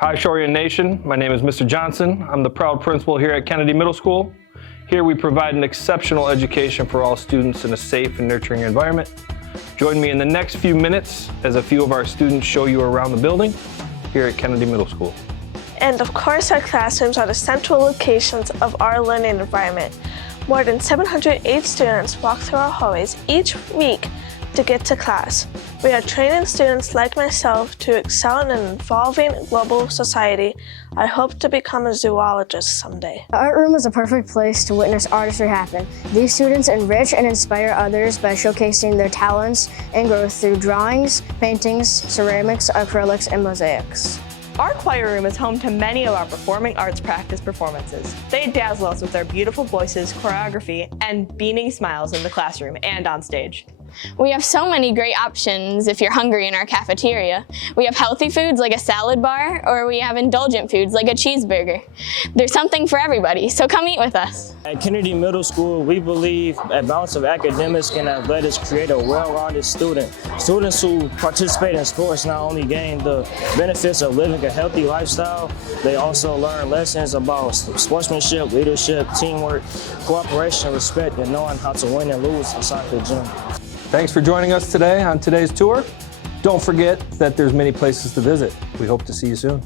Hi, Shorian Nation. My name is Mr. Johnson. I'm the proud principal here at Kennedy Middle School. Here we provide an exceptional education for all students in a safe and nurturing environment. Join me in the next few minutes as a few of our students show you around the building here at Kennedy Middle School. And of course, our classrooms are the central locations of our learning environment. More than 708 students walk through our hallways each week to get to class. We are training students like myself to excel in an evolving global society. I hope to become a zoologist someday. The art room is a perfect place to witness artistry happen. These students enrich and inspire others by showcasing their talents and growth through drawings, paintings, ceramics, acrylics, and mosaics. Our choir room is home to many of our performing arts practice performances. They dazzle us with their beautiful voices, choreography, and beaming smiles in the classroom and on stage. We have so many great options if you're hungry in our cafeteria. We have healthy foods like a salad bar, or we have indulgent foods like a cheeseburger. There's something for everybody, so come eat with us. At Kennedy Middle School, we believe a balance of academics and athletics create a well-rounded student. Students who participate in sports not only gain the benefits of living a healthy lifestyle, they also learn lessons about sportsmanship, leadership, teamwork, cooperation, respect, and knowing how to win and lose inside the gym. Thanks for joining us today on today's tour. Don't forget that there's many places to visit. We hope to see you soon.